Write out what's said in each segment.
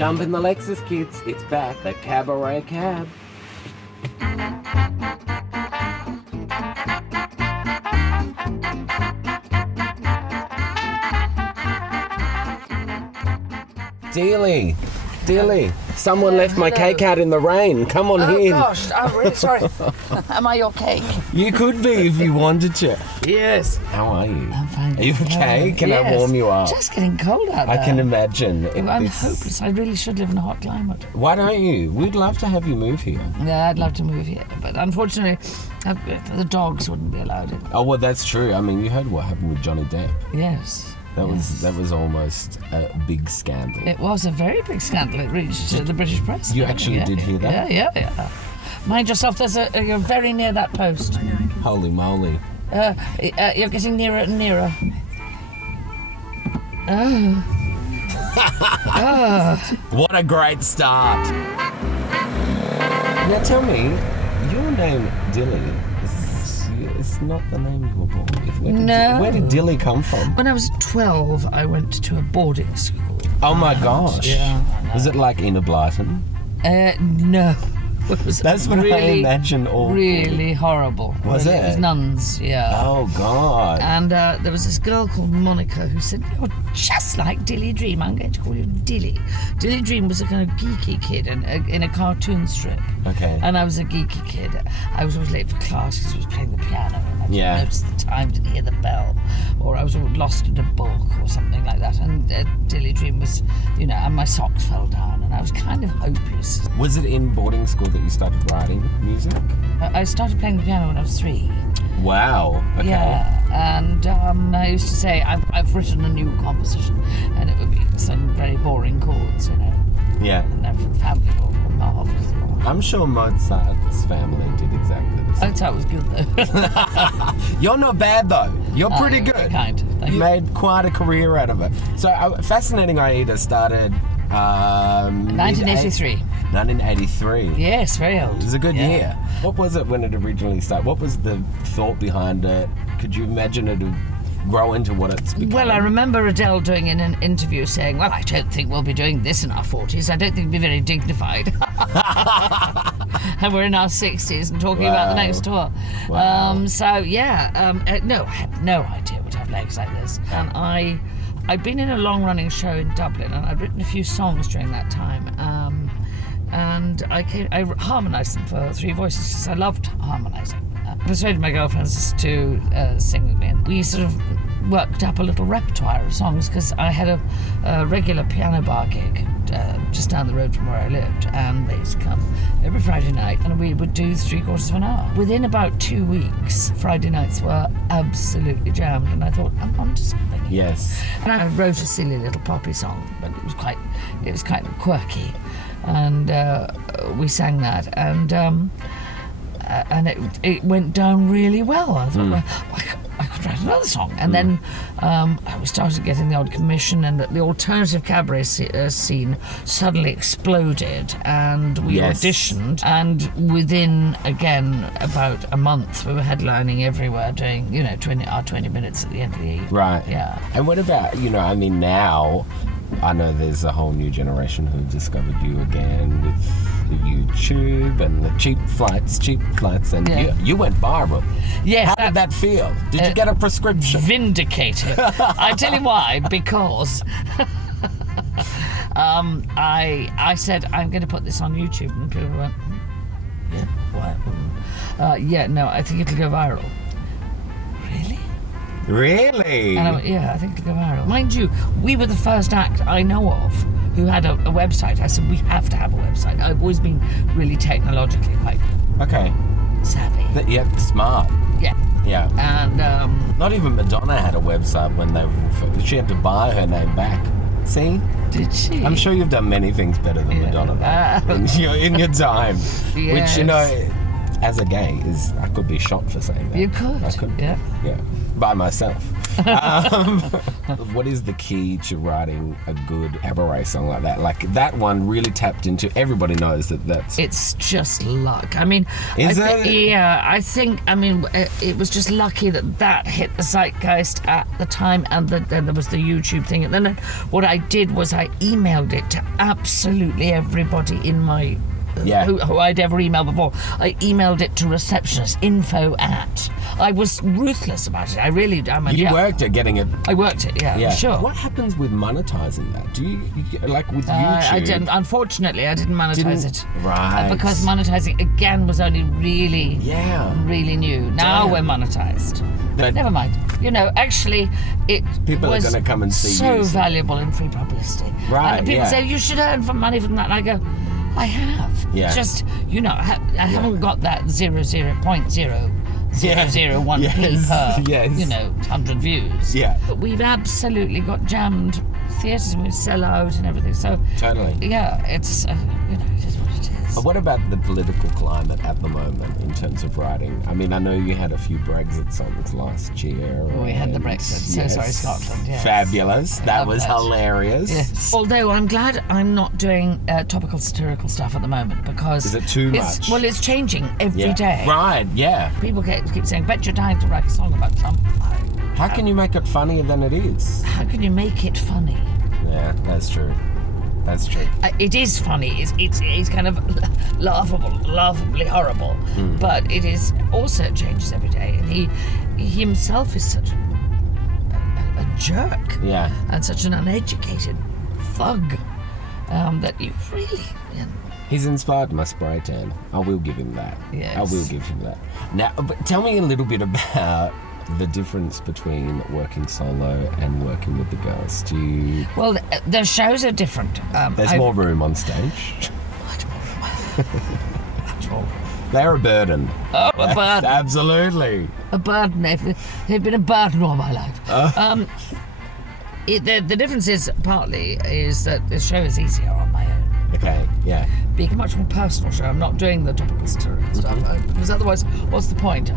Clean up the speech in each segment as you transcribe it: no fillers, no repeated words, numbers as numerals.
Jump in the Lexus, kids. It's back. The Cabaret Cab. Dillie, someone left my cake out in the rain. Come on in. Oh gosh, I'm really sorry. Am I your cake? You could be if you wanted to. Yes. How are you? I'm fine. Are you okay? Can I warm you up? Just getting cold out there. I can imagine. I'm hopeless. I really should live in a hot climate. Why don't you? We'd love to have you move here. Yeah, I'd love to move here, but unfortunately, the dogs wouldn't be allowed in. Oh, well, that's true. I mean, you heard what happened with Johnny Depp. Yes. That was almost a big scandal. It was a very big scandal. It reached the British press. You actually did hear that? Yeah. Mind yourself, you're very near that post. Holy moly. You're getting nearer and nearer. What a great start. Now tell me, your name, Dillie, it's not the name you were born with. Where did Dillie come from? When I was 12, I went to a boarding school. Oh my gosh. Yeah. Was it like Inner Blyton? No. That's what I imagine. Really horrible. Was it? It was nuns, yeah. Oh God. And there was this girl called Monica who said, "You're just like Dillie Dream. I'm going to call you Dillie." Dillie Dream was a kind of geeky kid in a cartoon strip. Okay. And I was a geeky kid. I was always late for class because I was playing the piano and I didn't notice the time, didn't hear the bell, or I was lost in a book or something like that. And Dillie Dream was, and my socks fell down and I was kind of hopeless. Was it in boarding school that you started writing music? I started playing the piano when I was 3. Wow. Okay. Yeah, and I used to say I've written a new composition, and it would be some very boring chords, Yeah. And they're from family or marvelous. I'm sure Mozart's family did exactly the same. That was good though. You're not bad though. You're pretty good. Kind. You made quite a career out of it. So, Fascinating Aida started 1983. 1983. Yes, very old. It was a good year. What was it when it originally started? What was the thought behind it? Could you imagine it to grow into what it's become? Well, I remember Adele doing in an interview saying, "Well, I don't think we'll be doing this in our 40s. I don't think it'll be very dignified." And we're in our 60s and talking about the next tour. Wow. No, I had no idea we'd have legs like this. And I'd been in a long-running show in Dublin, and I'd written a few songs during that time. And I harmonised them for 3 voices because I loved harmonising. I persuaded my girlfriends to sing with me, and we sort of worked up a little repertoire of songs because I had a regular piano bar gig just down the road from where I lived, and they used to come every Friday night, and we would do 3/4 of an hour. Within about 2 weeks, Friday nights were absolutely jammed, and I thought, I'm onto something. Yes. And I wrote a silly little poppy song, but it was kind of quirky, and we sang that, and it went down really well. I thought, well, I could write another song. And then we started getting the odd commission, and the alternative cabaret scene suddenly exploded, and we auditioned, and within, again, about a month, we were headlining everywhere, doing, 20 minutes at the end of the evening. Right. Yeah. And what about, now, I know there's a whole new generation who discovered you again with the YouTube and the cheap flights, and you went viral. Yes. How did that feel? Did you get a prescription? Vindicated. I tell you why, because I said, I'm going to put this on YouTube, and people went, why? No, I think it'll go viral. Really? And I went, I think it'll go viral. Mind you, we were the first act I know of who had a website. I said, we have to have a website. I've always been really technologically quite savvy. Smart. Yeah. Yeah. And not even Madonna had a website when she had to buy her name back. See? Did she? I'm sure you've done many things better than Madonna in your time. Yes. Which, as a gay, I could be shot for saying that. You could. I could. Yeah. Yeah. By myself. What is the key to writing a good cabaret song like that? Like, that one really tapped into, everybody knows that's... It's just luck. I mean... Is it? Yeah, I think, it was just lucky that hit the zeitgeist at the time, and then there was the YouTube thing. And then what I did was I emailed it to absolutely everybody in my... Who I'd ever emailed before. I emailed it to receptionist, info@. I was ruthless about it. I really... You worked at getting it... I worked it, yeah, sure. What happens with monetizing that? Do you like with YouTube? I didn't. Unfortunately, I didn't monetize it. Right. Because monetizing, again, was only really new. Now we're monetized. But never mind. Actually, people are going to come and see you. So valuable in free publicity. Right, and people say, you should earn money from that. And I go... I have. Yeah. Just, I haven't got that 0.00001p per, 100 views. Yeah. But we've absolutely got jammed theatres and we sell out and everything. So totally. Yeah, it's it is what it is. What about the political climate at the moment in terms of writing? I mean, I know you had a few Brexit songs last year. We had the Brexit. So sorry, Scotland. Yes. Fabulous. That was hilarious. Yes. Although I'm glad I'm not doing topical satirical stuff at the moment because... Is it too much? Well, it's changing every day. Right, yeah. People keep saying, bet you're dying to write a song about Trump. How can you make it funnier than it is? How can you make it funny? Yeah, that's true. That's true. It is funny. It's kind of laughably horrible. But it is also changes every day. And he himself is such a jerk. Yeah. And such an uneducated thug that you really... He's inspired my spray tan. I will give him that. Yes. I will give him that. Now, but tell me a little bit about the difference between working solo and working with the girls. Do you... Well, the shows are different. There's more room on stage. Much more. They're a burden. Oh, a burden. Absolutely. A burden. They've been a burden all my life. The difference is partly that the show is easier on my own. Okay, yeah. Being a much more personal show. I'm not doing the topical satirical stuff because otherwise, what's the point?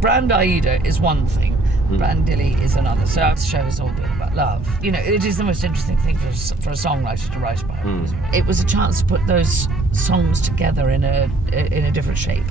Brand Aida is one thing, Brand Dillie is another. So our show has all been about love. It is the most interesting thing for a songwriter to write about. It was a chance to put those songs together in a different shape.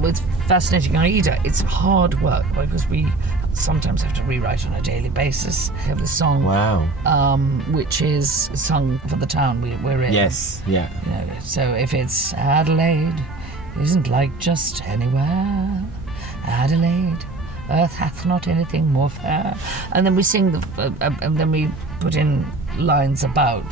With Fascinating Aida, it's hard work because we sometimes have to rewrite on a daily basis. We have this song, which is sung for the town we're in. Yes, yeah. So if it's Adelaide isn't like just anywhere, Adelaide, earth hath not anything more fair, and then we sing and then we put in lines about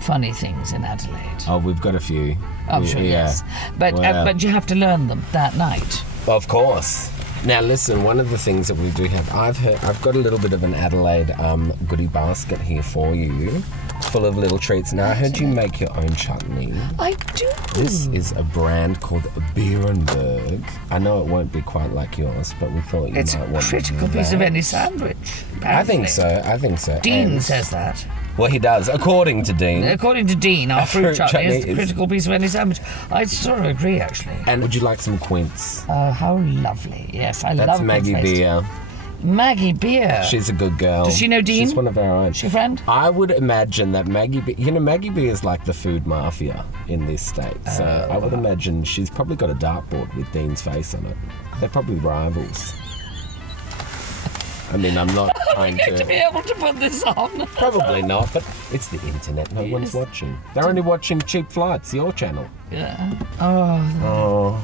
funny things in Adelaide. Oh, we've got a few. I'm sure, yes. But you have to learn them that night. Of course. Now listen, one of the things that we do have, I've got a little bit of an Adelaide goodie basket here for you, full of little treats. Now I heard you make your own chutney. I do. This is a brand called Beerenberg. I know it won't be quite like yours, but we thought you might want It's a critical piece of any sandwich. Apparently. I think so. Dean says that. Well, he does, according to Dean. According to Dean, our fruit chutney is the critical piece of any sandwich. I sort of agree, actually. And would you like some quince? Oh, how lovely. Yes, I love That's Maggie Beer. Maggie Beer. She's a good girl. Does she know Dean? She's one of our own. Is she a friend? I would imagine that Maggie Beer... Maggie Beer is like the food mafia in this state. So I would imagine she's probably got a dartboard with Dean's face on it. They're probably rivals. I mean, I'm not trying to be able to put this on. Probably not, but it's the internet. No one's watching. They're only watching Cheap Flights, your channel. Yeah. Oh.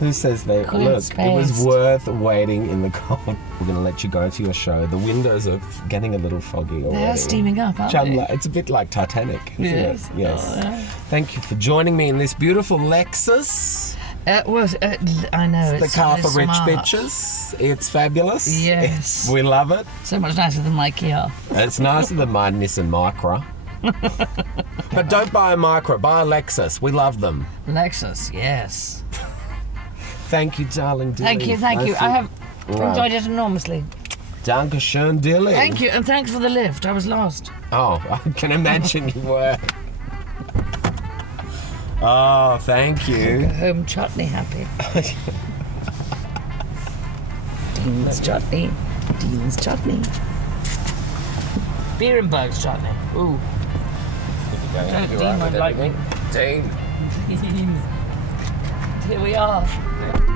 Who says they... Look, it was worth waiting in the cold. We're going to let you go to your show. The windows are getting a little foggy already. They're steaming up, aren't they? It's a bit like Titanic, isn't it? Yes. Oh, yeah. Thank you for joining me in this beautiful Lexus. I know. It's the car for rich bitches. It's fabulous. Yes. We love it. So much nicer than my Kia. It's nicer than my Nissan Micra. But don't buy a Micra, buy a Lexus. We love them. Lexus, yes. Thank you, darling Dillie. Thank you. I have enjoyed it enormously. Dankeschön, Dillie. Thank you, and thanks for the lift. I was lost. Oh, I can imagine you were. Oh, thank you. Go home chutney happy. Dean's chutney. Dean's chutney. Beerenberg's chutney. Ooh. Dean won't like me. Dean. Here we are.